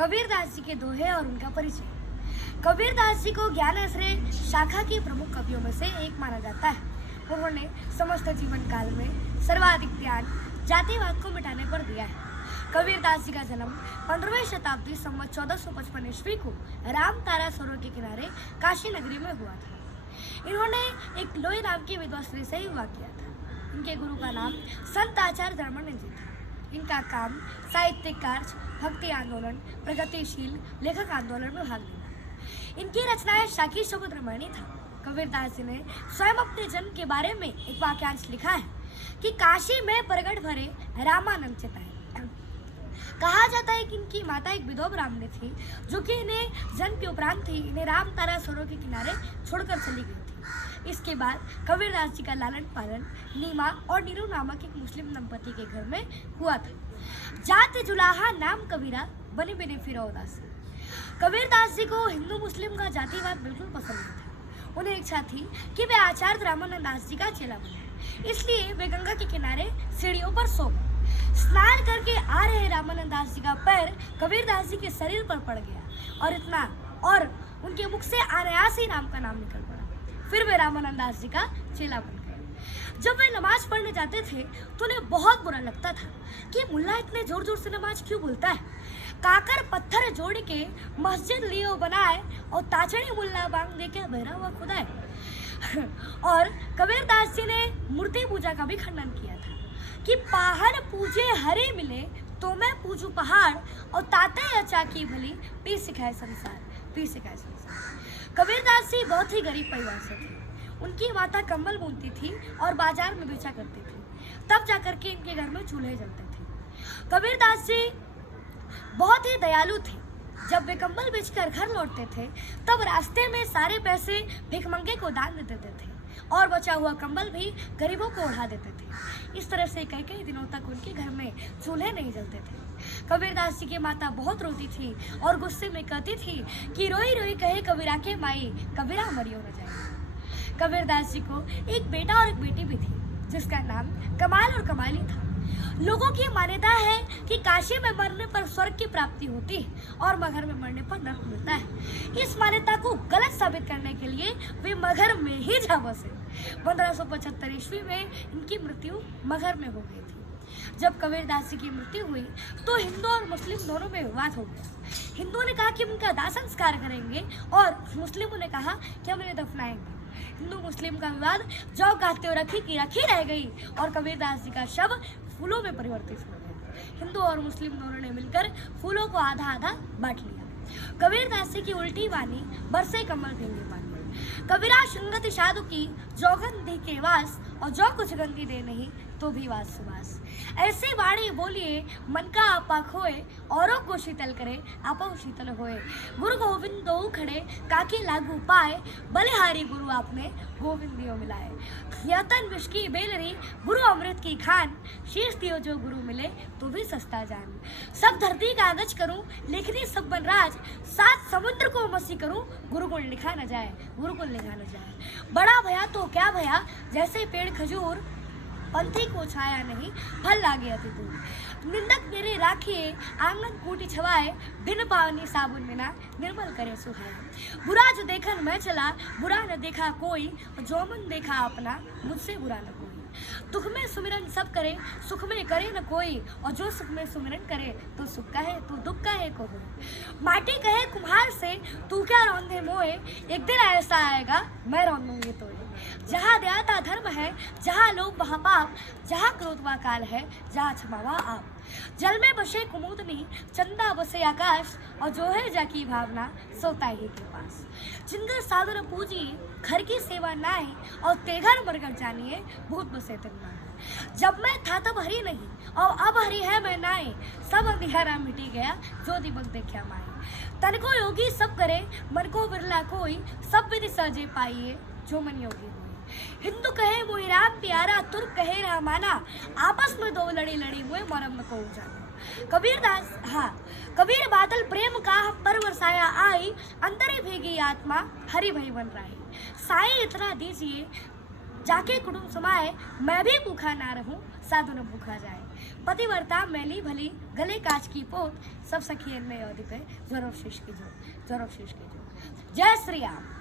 कबीरदास जी के दोहे और उनका परिचय। कबीरदास जी को ज्ञान आश्रय शाखा के प्रमुख कवियों में से एक माना जाता है। उन्होंने समस्त जीवन काल में सर्वाधिक ध्यान जातिवाद को मिटाने पर दिया है। कबीरदास जी का जन्म 15वीं शताब्दी संवत 1455 ईस्वी को राम तारा सरोवर के किनारे काशी नगरी में हुआ था। इन्होंने एक लोई नाम की विधवा स्त्री से विवाह किया था। इनके गुरु का नाम संत आचार्य धर्मानंद जी था। इनका काम साहित्यिक कार्य, भक्ति आंदोलन, प्रगतिशील लेखक आंदोलन में भाग लेना। इनकी रचनाएं शाकी शब्द रामायणी था। कबीरदास जी ने स्वयं अपने जन्म के बारे में एक वाक्यांश लिखा है कि काशी में प्रगट भरे रामानंद चिताए। कहा जाता है कि इनकी माता एक विधवा ब्राह्मणी थी, जो कि इन्हें जन्म के उपरांत ही इन्हें राम तारा सरोवर के किनारे छोड़कर चली गई थी। इसके बाद कबीरदास जी का लालन पालन नीमा और नीरू नामक एक मुस्लिम दंपति के घर में हुआ था। जात जुलाहा नाम कबीरा बने बिने फिरा उदासी। कबीरदास जी को हिंदू मुस्लिम का जातिवाद बिल्कुल पसंद नहीं था। उन्हें इच्छा थी कि वे आचार्य रामानंद दास जी का चेला बने। इसलिए वे गंगा के किनारे सीढ़ियों पर सो गए। स्नान करके आ रहे रामानंद दास जी का पैर कबीरदास जी के शरीर पर पड़ गया और उनके मुख से अनायास ही राम का नाम निकल पड़ा। फिर वे रामानंद दास जी का चेला बन गए। जब वे नमाज पढ़ने जाते थे तो उन्हें बहुत बुरा लगता था कि मुल्ला इतने जोर जोर से नमाज क्यों बोलता है। काकर पत्थर जोड़ के मस्जिद लियो बनाए और ताचड़ी मुल्ला बांग दे के बहरा हुआ खुदा है। और कबीरदास जी ने मूर्ति पूजा का भी खंडन किया था कि पहाड़ पूजे हरे मिले तो मैं पूजू पहाड़ और ताते अचा की भली पी सिखाए संसार। कबीरदास जी बहुत ही गरीब परिवार से थे। उनकी माता कंबल बुनती थी और बाजार में बेचा करती थी। तब जाकर के इनके घर में चूल्हे जलते थे। कबीरदास जी बहुत ही दयालु थे। जब वे कंबल बेचकर घर लौटते थे तब रास्ते में सारे पैसे भिखमंगे को दान दे देते थे और बचा हुआ कंबल भी गरीबों को उड़ा देते थे। इस तरह से कई कई दिनों तक उनके घर में चूल्हे नहीं जलते थे। कबीरदास जी की माता बहुत रोती थी और गुस्से में कहती थी कि रोई रोई कहे कबीरा के माई, कबीरा मरियो न जाए। कबीरदास जी को एक बेटा और एक बेटी भी थी, जिसका नाम कमाल और कमाली था। लोगों की मान्यता है कि काशी में मरने पर स्वर्ग की प्राप्ति होती है और मगहर में मरने पर नरक मिलता है। इस मान्यता को गलत साबित करने के लिए वे मगहर में ही जा बसे। 1575 ईस्वी में इनकी मृत्यु मगहर में हो गई थी। जब कबीरदास जी की मृत्यु हुई तो हिंदू और मुस्लिम दोनों में विवाद हो गया। हिंदुओं ने कहा कि उनका दाह संस्कार करेंगे और मुस्लिमों ने कहा कि हम इन्हें दफनाएंगे। हिंदू मुस्लिम का विवाद जौ कहते हुए रखी की रखी रह गई और कबीरदास जी का शव फूलों में परिवर्तित हो गया। हिंदू और मुस्लिम दोनों ने मिलकर फूलों को आधा आधा बांट लिया। कबीरदास जी की उल्टी वाणी बरसे कमल भेंगे पानी। कबीरा संगति साधु की जोगंधी के वास और जो कुछ गंदी दे नहीं तो भी वास सुवास। ऐसी वाणी बोलिए मन का आपा खोए औरों को शीतल करे आपा शीतल होए। गुरु गोविंद दो खड़े काके लागू पाए बलिहारी गुरु आपने गोविंदियों मिलाए। यतन विष की बेलरी गुरु अमृत की खान शीश दियो जो गुरु मिले तो भी सस्ता जान। सब धरती कागज करूं लिखनी सब बन राज, सात समुद्र को मसी करूं गुरुकुल लिखा न जाए, गुरुकुल लिखा न जाए। बड़ा भया तो क्या भया जैसे पेड़ खजूर, पंथी को छाया नहीं फल लागे अति दूर। निंदक मेरे राखिए आंगन कूटी छवाए, बिन पावनी साबुन बिना निर्मल करे सुहाए। बुरा जो देखन मैं चला बुरा न देखा कोई, जो मन देखा अपना मुझसे बुरा न कोई। दुख में सुमिरन सब करे सुख में करे न कोई, और जो सुख में सुमिरन करे तो सुख का है तो दुख का है को हो। माटी कहे कुम्हार से तू क्या रौंदे मोए, एक दिन ऐसा आएगा मैं रौंदूंगी तो। जहाँ दयाता धर्म है जहाँ लोभ वहाँ पाप, जहाँ क्रोध व काल है जहाँ क्षमा व आप। जल में बसे कुमुदनी चंदा बसे आकाश, और जो है जाकी भावना सोता ही के पास। जिनकर साधन पूजी घर की सेवा नाई, और तेघर मरगर जानिए भूत बसे तन्ना। जब मैं था तब हरी नहीं और अब हरी है मैं नाई, सब अंधियारा मिटी गया जो दिमक देखा माई। तन को योगी सब करे मन को बिरला कोई, सब विधि सहजे पाइए जो मन योगी हुई। हिंदू कहे मोहि राम प्यारा तुर्क कहे रामाना, आपस में दो लड़ी लड़ी हुए मरम न को जाना। कबीर बादल प्रेम का पर बरसाया आई, अंदर भीगी आत्मा हरि भई बन रही। साईं इतना दीजिए जाके कुटुंब समाए, मैं भी भूखा ना रहूं साधु न भूखा जाए। पतिव्रता मैली भली गले कांच की पोत, सब सखियन में अवधि पे जोर शीश की जो। जय श्री राम।